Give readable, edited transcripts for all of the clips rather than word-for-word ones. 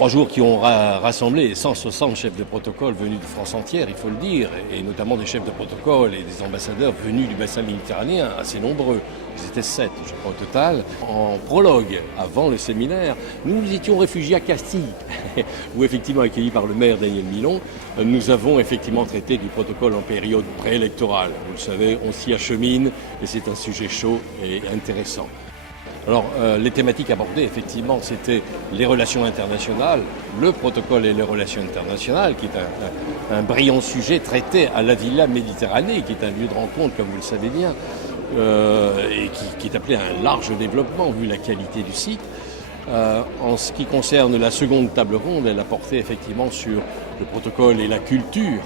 3 jours qui ont rassemblé 160 chefs de protocole venus de France entière, il faut le dire, et notamment des chefs de protocole et des ambassadeurs venus du bassin méditerranéen, assez nombreux. Ils étaient 7, je crois, au total. En prologue, avant le séminaire, nous nous étions réfugiés à Castille, où effectivement, accueillis par le maire Daniel Milon, nous avons effectivement traité du protocole en période préélectorale. Vous le savez, on s'y achemine et c'est un sujet chaud et intéressant. Alors, les thématiques abordées, effectivement, c'était les relations internationales, le protocole et les relations internationales, qui est un brillant sujet traité à la Villa Méditerranée, qui est un lieu de rencontre, comme vous le savez bien, et qui est appelé à un large développement, vu la qualité du site. En ce qui concerne la seconde table ronde, elle a porté effectivement sur le protocole et la culture.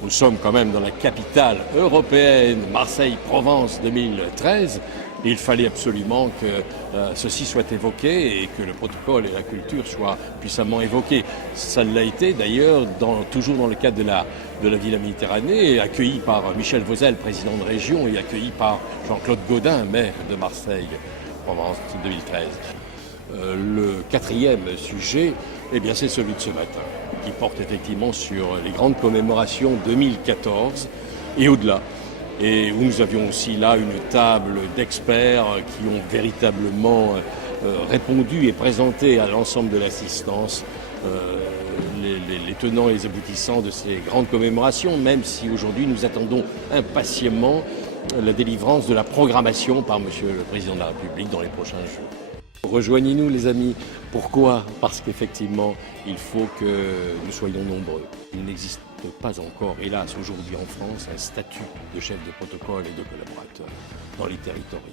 Nous sommes quand même dans la capitale européenne, Marseille-Provence 2013. Et il fallait absolument que ceci soit évoqué et que le protocole et la culture soient puissamment évoqués. Ça l'a été d'ailleurs, toujours dans le cadre de la Villa Méditerranée, accueilli par Michel Vauzel, président de région, et accueilli par Jean-Claude Gaudin, maire de Marseille-Provence 2013. Le quatrième sujet, eh bien, c'est celui de ce matin, qui porte effectivement sur les grandes commémorations 2014 et au-delà. Et où nous avions aussi là une table d'experts qui ont véritablement répondu et présenté à l'ensemble de l'assistance les tenants et les aboutissants de ces grandes commémorations, même si aujourd'hui nous attendons impatiemment la délivrance de la programmation par Monsieur le Président de la République dans les prochains jours. Rejoignez-nous les amis. Pourquoi ? Parce qu'effectivement, il faut que nous soyons nombreux. Il n'existe pas encore, hélas, aujourd'hui en France, un statut de chef de protocole et de collaborateur dans les territoriales.